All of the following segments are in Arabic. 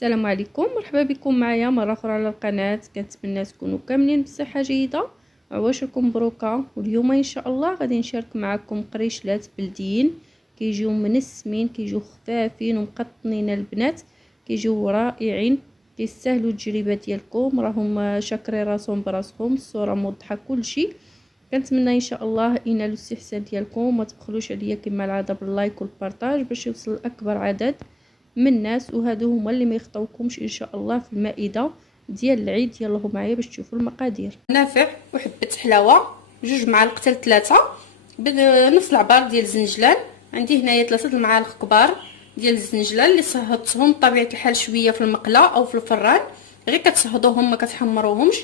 السلام عليكم، مرحبا بكم معايا مره اخرى على القناه. كنتمنى تكونوا كاملين بصحه جيده وعواشركم مبروكه. واليوم ان شاء الله غادي نشارك معكم قريشلات بلديين كيجيو منسمين، كيجيو خفافين ومقطنين البنات، كيجيو رائعين، كيستاهلوا التجربه ديالكم. راهم شاكرين راسهم براسهم، الصوره موضحه كلشي. كنتمنى ان شاء الله ينالوا الاستحسان ديالكم، وما تبخلوش عليا كما العاده باللايك والبارطاج باش يوصل لاكبر عدد من الناس، وهادو هما اللي ما يخطوكمش ان شاء الله في المائده ديال العيد. يلا معايا باش تشوفوا المقادير. نافع وحبه حلاوه، 2 معالق حتى 3 بنص العبار ديال الزنجلان. عندي هنايا 3 المعالق كبار ديال الزنجلان اللي صهدتهم بطبيعه الحال شويه في المقله او في الفران، غير كتصهدوهم ما كتحمروهمش.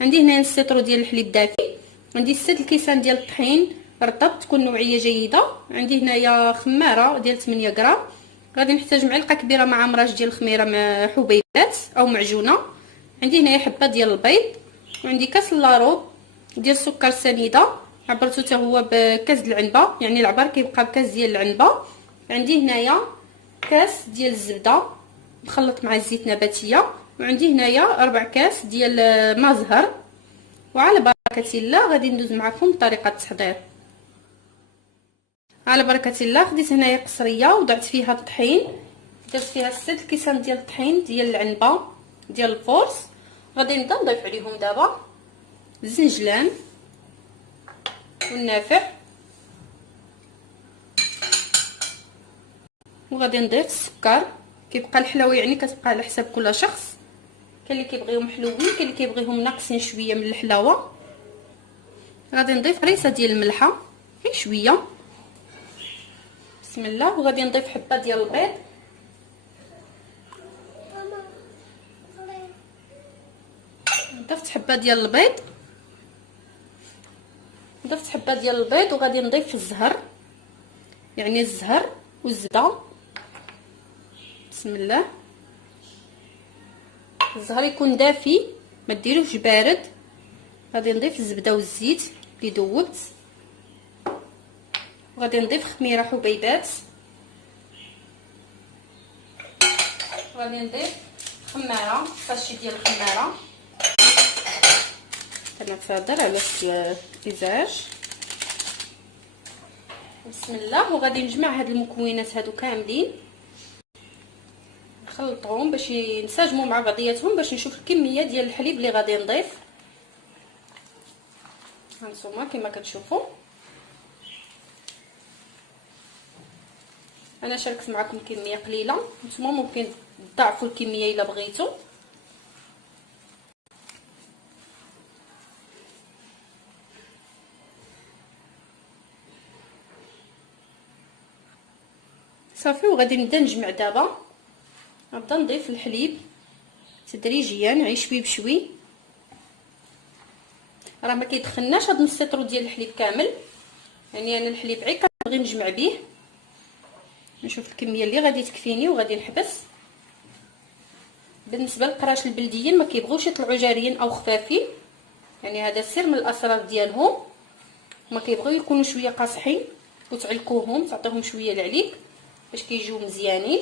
عندي هنايا نص لتر ديال الحليب دافي. عندي 6 الكيسان ديال الطحين رطب تكون نوعيه جيده. عندي هنايا خماره ديال 8 غرام. غادي نحتاج معلقه كبيره مع مراج ديال الخميره مع حبيبات او معجونه. عندي هنايا حبه ديال البيض، وعندي كاس لاروب ديال السكر سنيده عبرته حتى هو بكاس العنبه، يعني العبار كيبقى بكاس ديال العنبه. عندي هنايا كاس ديال الزبده مخلط مع الزيت نباتيه، وعندي هنايا 4 كاس ديال ما زهر. وعلى بركه الله غادي ندوز معكم طريقه التحضير. على بركه الله خديت هنايا قصريه وضعت فيها الطحين، درت فيها 6 كيسان ديال الطحين ديال العنبه ديال الفورس. غادي نبدا نضيف عليهم دابا الزنجلان والنافع، وغادي نضيف السكر. كيبقى الحلاوه يعني كتبقى على حساب كل شخص، كاين اللي كيبغيهم حلوين، كاين اللي كيبغيهم ناقصين شويه من الحلاوه. غادي نضيف ريسه ديال الملحه غير شويه، بسم الله. وغادي نضيف حبه ديال البيض، ضفت حبه ديال البيض، ضفت حبه ديال البيض. وغادي نضيف الزهر، يعني الزهر والزبده، بسم الله. الزهر يكون دافي ما ديروش بارد. غادي نضيف الزبده والزيت اللي دوبت، وغادي نضيف خميره حبيبات، وغادي نضيف خماره، ساشي ديال الخماره كنفضل على الازاج، بسم الله. وغادي نجمع هاد المكونات هادو كاملين نخلطهم باش ينسجموا مع بعضياتهم، باش نشوف الكميه ديال الحليب اللي غادي نضيف. هانتوما كما كتشوفوا انا شاركت معكم كميه قليله، نتوما ممكن تضاعفوا الكميه الا بغيتوا. صافي. وغادي نبدا نجمع دابا، نبدا نضيف الحليب تدريجيا غير شوي بشوي. راه ما كيدخلناش هاد نص لتر ديال الحليب كامل، يعني انا الحليب غير كنبغي نجمع به، نشوف الكميه اللي غادي تكفيني وغادي نحبس. بالنسبه للقراش البلديين ما كيبغوش يطلعوا جاريين او خفافين، يعني هذا سر من الاسرار ديالهم، ما كيبغيو يكونوا شويه قاصحين، وتعلكوهم تعطيهم شويه العليك باش كيجيو مزيانين.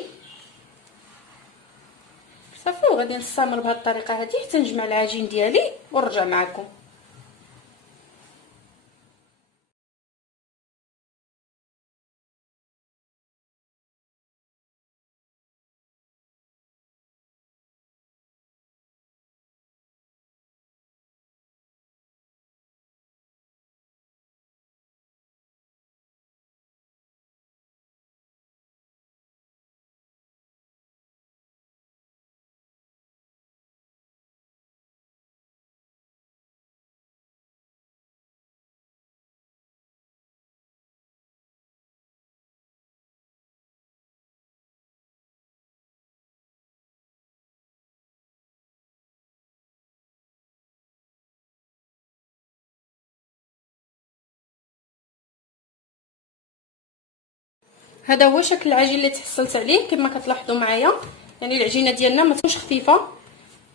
صافي. وغادي نستمر بهذه الطريقه هذه حتى نجمع العجين ديالي ونرجع معكم. هذا هو شكل العجين اللي تحصلت عليه كما كتلاحظوا معايا. يعني العجينه ديالنا ما تكونش خفيفه،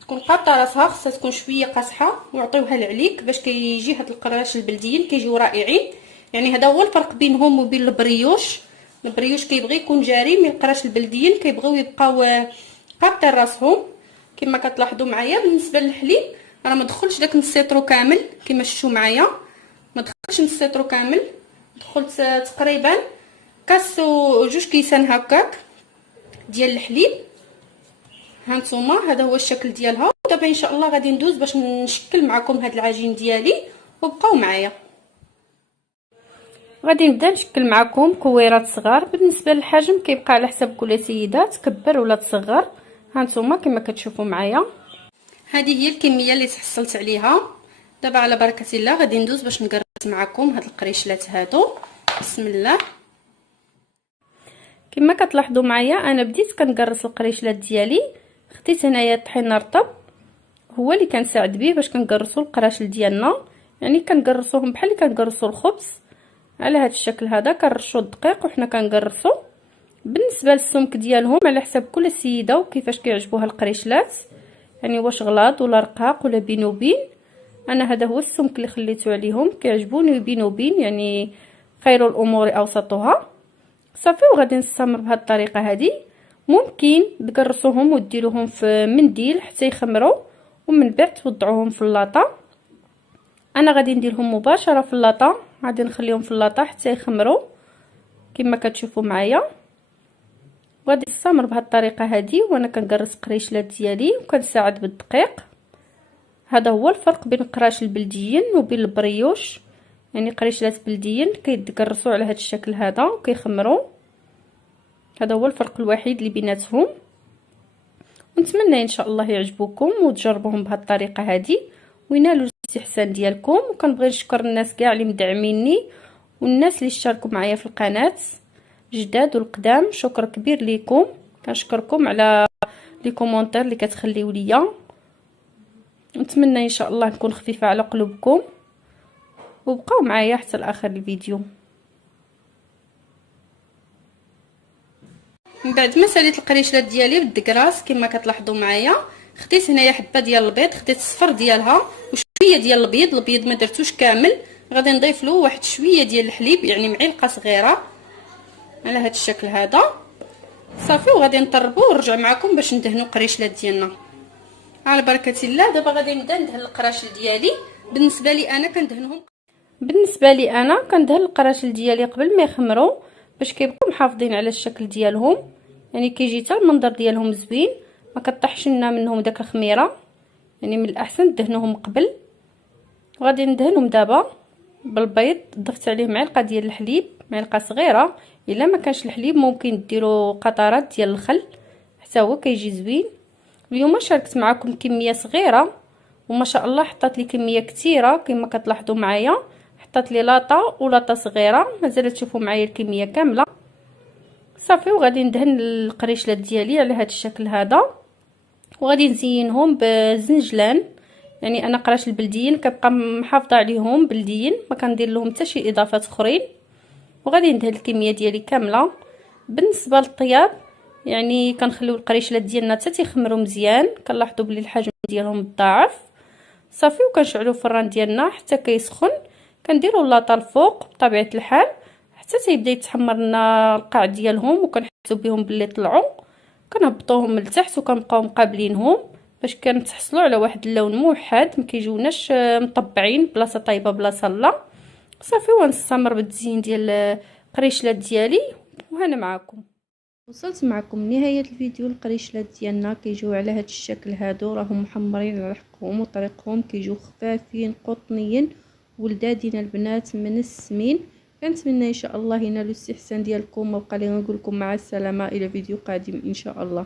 تكون قاطه راسها، خصها تكون شويه قاصحه، ونعطيوها العليك باش كيجي هاد القراش البلديين كيجيو رائعين. يعني هذا هو الفرق بينهم وبين البريوش. البريوش كيبغي يكون جاري، من القراش البلديين كيبغيو يبقاو قاطين راسهم كما كتلاحظوا معايا. بالنسبه للحليب راه ما دخلش داك نص لتر كامل كما شفتوا معايا، ما دخلتش نص لتر كامل، دخلت تقريبا كاس وجوج كيسان هكاك ديال الحليب. هانتوما هذا هو الشكل ديالها. دابا ان شاء الله غادي ندوز باش نشكل معكم هذا العجين ديالي، وبقاو معايا. غادي نبدا نشكل معكم كويرات صغار. بالنسبه للحجم كيبقى على حسب كل سيده تكبر ولا تصغر. هانتوما كما كتشوفوا معايا هذه هي الكميه اللي تحصلت عليها. دابا على بركه الله غادي ندوز باش نقرص معكم هاد القريشلات هادو. بسم الله. كما كتلاحظوا معايا انا بديت كنقرص القريشلات ديالي. خديت هنايا الطحين رطب هو اللي كنساعد به باش كنقرصوا القراشل ديالنا، يعني كنقرصوهم بحال اللي كنقرصوا الخبز على هذا الشكل هذا. كنرشوا الدقيق وحنا كنقرصوا. بالنسبه للسمك ديالهم على حسب كل سيده وكيفاش كيعجبوها القريشلات، يعني واش غلاظ ولا رقاق ولا بين وبين. انا هذا هو السمك اللي خليته عليهم، كيعجبوني بين وبين، يعني خير الامور اوسطها. صافي وغادي نستمر بهذه الطريقه هذه. ممكن تقرصوهم وديروهم في منديل حتى يخمروا، ومن بعد توضعوهم في اللاطه. انا غادي نديرهم مباشره في اللاطه، غادي نخليهم في اللاطه حتى يخمروا كما كتشوفوا معايا. وغادي نستمر بهذه الطريقه هذه وانا كنقرص قريشلات ديالي وكنساعد بالدقيق. هذا هو الفرق بين القراش البلديين وبين البريوش، يعني قريشلات بلديين كيتقرصوا على هذا الشكل هذا وكيخمروا. هذا هو الفرق الوحيد اللي بيناتهم. ونتمنى ان شاء الله يعجبوكم وتجربوهم بهذه الطريقه هذه وينالوا الاستحسان ديالكم. وكنبغي نشكر الناس كاع اللي مدعميني والناس اللي اشتركوا معايا في القناه، جداد والقدام. شكر كبير ليكم، كنشكركم على لي كومونتير اللي كتخليو ليا. نتمنى ان شاء الله نكون خفيفه على قلوبكم، وبقاو معايا حتى لاخر الفيديو. من بعد ما ساليت القريشلات ديالي بالدكراس كما كتلاحظوا معايا، خديت هنايا حبه ديال البيض، خديت الصفر ديالها وشويه ديال البيض ما درتوش كامل. غادي نضيف له واحد شويه ديال الحليب، يعني معلقه صغيره على هذا الشكل هذا. صافي وغادي نطربوا ونرجع معكم باش ندهنوا القريشلات ديالنا على بركه الله. دابا غادي نبدا ندهن القراشل ديالي. بالنسبه لي انا كندهن القراشل ديالي قبل ما يخمروا باش كيبقاو محافظين على الشكل ديالهم، يعني كيجي حتى المنظر ديالهم زوين، ما كطيحش لنا منهم داك الخميره. يعني من الاحسن دهنوهم قبل. وغادي ندهنهم دابا بالبيض. ضفت عليه معلقه ديال الحليب، معلقه صغيره. الا ما كانش الحليب ممكن ديروا قطرات ديال الخل حتى هو كيجي زوين. اليوم شاركت معكم كميه صغيره وما شاء الله حطات لي كميه كثيره كما كتلاحظوا معايا. حطات لي لاطه ولاطه صغيره، مازال تشوفوا معايا الكميه كامله. صافي وغادي ندهن القريشلات ديالي على هذا الشكل هذا. وغادي نزينهم بالزنجلان، يعني انا قراش البلديين كتبقى محافظه عليهم بلديين، ما كندير لهم حتى شي اضافات اخرين. وغادي ندهن الكميه ديالي كامله. بالنسبه للطياب يعني كنخليو القريشلات ديالنا حتى تيخمروا مزيان، كنلاحظوا بلي الحجم ديالهم تضاعف. صافي وكنشعلوا الفران ديالنا حتى كيسخن. كنديروا اللاطه الفوق بطبيعه الحال حتى تيبدا يتحمر لنا القاع ديالهم، وكنحسوا بهم باللي طلعوا. كنهبطوهم لتحت وكنبقاو مقابلينهم باش كنتحصلوا على واحد اللون موحد، ما كيجيوناش مطبعين بلاصه طايبه بلاصه لا. صافي ونستمر بالتزيين ديال القريشلات ديالي وهنا معكم. وصلت معكم نهايه الفيديو. القريشلات ديالنا كيجيو على هذا الشكل هادو، راهم محمرين على حقهم وطريقهم، كيجيو خفافين قطنيين ولدادين البنات من السمين. كنتمنى ان شاء الله ينالوا الاستحسان ديالكم. وبقى لي نقول لكم مع السلامه الى فيديو قادم ان شاء الله.